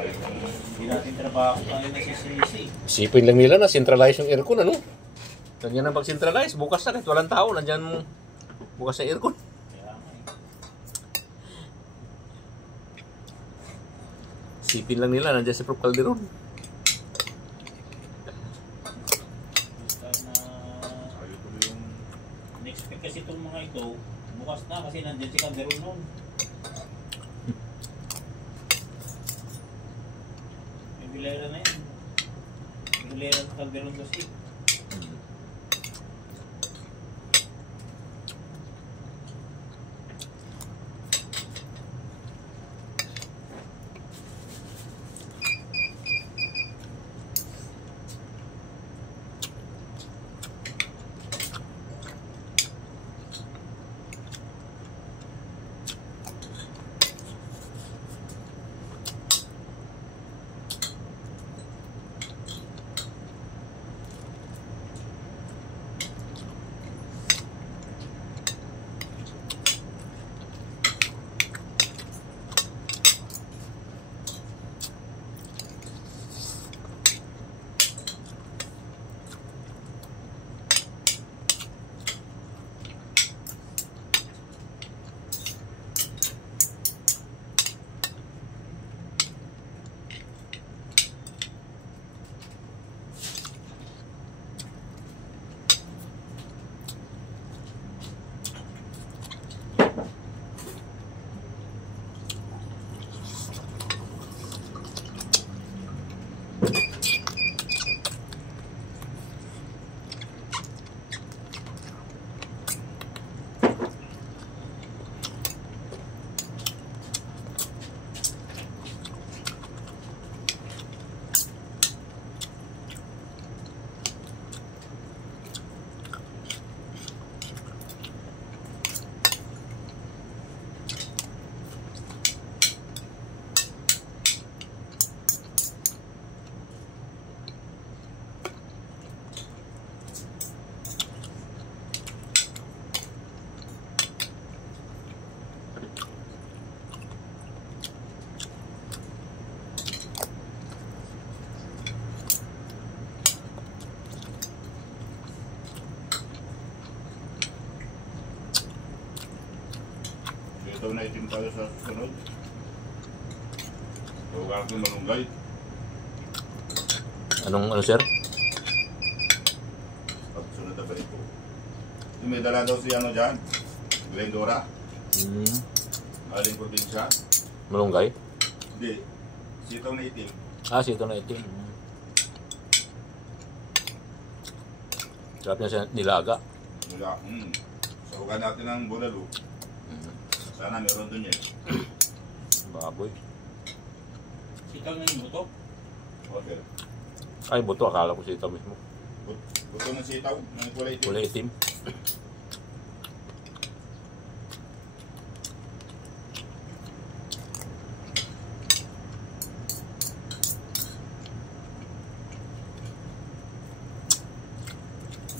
Hindi natin trabaho tayo nasisisi. Isipin lang nila na centralize yung aircon, ano? Nandiyan ang pag-centralize, bukas na kahit walang tao, nandiyan bukas sa aircon. Kaya nga Isipin lang nila, nandiyan si Prof. Calderon. Next week kasi itong mga ito, bukas na kasi nandiyan si Calderon noon. May bilera na yun. Bilera ng Calderon kasi. Ito na itim tayo sa susunod. Huwag natin malunggay. Ano sir? At sunod na balik ko. May dala daw si ano dyan. Glendora. Aling probinsya. Malunggay? Hindi. Sitaw na itim. Ah, sitaw na itim. Sarap niya sa nilaga. Wala. Sahugan natin ang bulalo. Sana meron dun yan. Baboy. Sitaw na yung buto? Okay. Ay, buto. Akala ko sitaw mismo. Buto ng sitaw. Ng kulay itim. Kulay itim.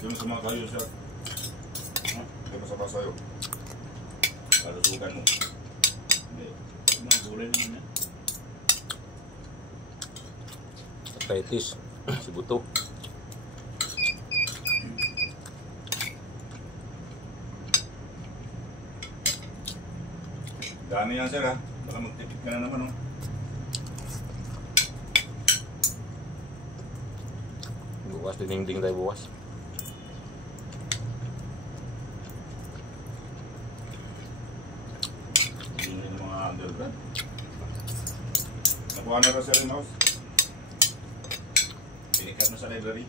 Doon sa mga kayo siya. Hindi masama sa'yo. Kalusugan mo. Hindi. Mga gulay naman yan. Arthritis. Si buto. Dami yan sir ha. Baka magtipid ka na naman oh. Bukas, dininding tayo bukas. Undergrad. Nakuha na ka sa rin house. Pinikat mo sa library.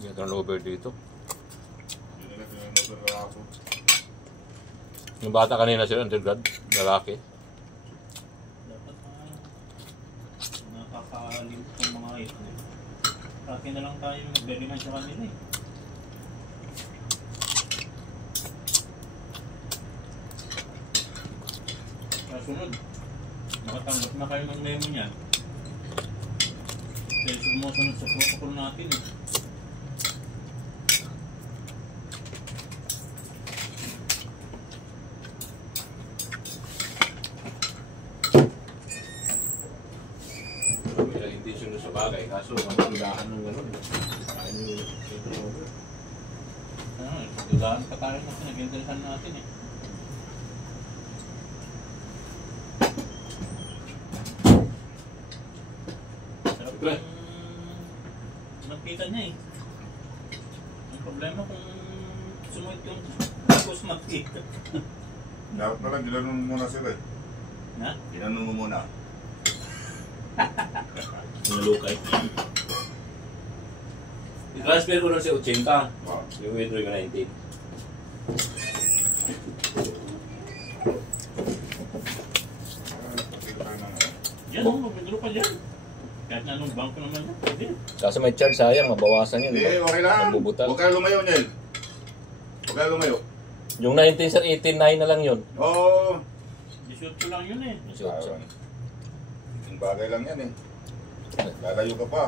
Hindi na over dito. Yun nila pinag-over ako. Yung bata kanina sir, undergrad, lalaki. Dapat nakakalimot ng mga ito. Pati na lang tayo nagdaliman sa kanila eh. Sunod, makatanggap na kayo ng memo niyan. Dahil sumusunod sa protocol natin eh. Bagay, kaso magulaan ng gano'n. Dulaan pa tayo na pinag-interesan natin eh. Sarap Pre. yung napitan niya eh. Ang problema kung sumuit yung tapos magpita. Dapat pala, ginanon mo muna sila eh. Ha? Ginanon mo muna. Nalukay. I-transfer ko lang si 80. Oh. Yung withdraw ko 19. Yan, mag-withdraw ka dyan. Kahit na anong bangko naman yan, pwede. Kaso may charge sayang, mabawasan yun. Hindi, okay lang. Mabubutal. Huwag kayo lumayo, Nel. Huwag kayo lumayo. Yung 19 sir, 89 na lang yun. Oo. 18 lang yun eh. So, Yung bagay lang yan eh. Lalayo ka pa.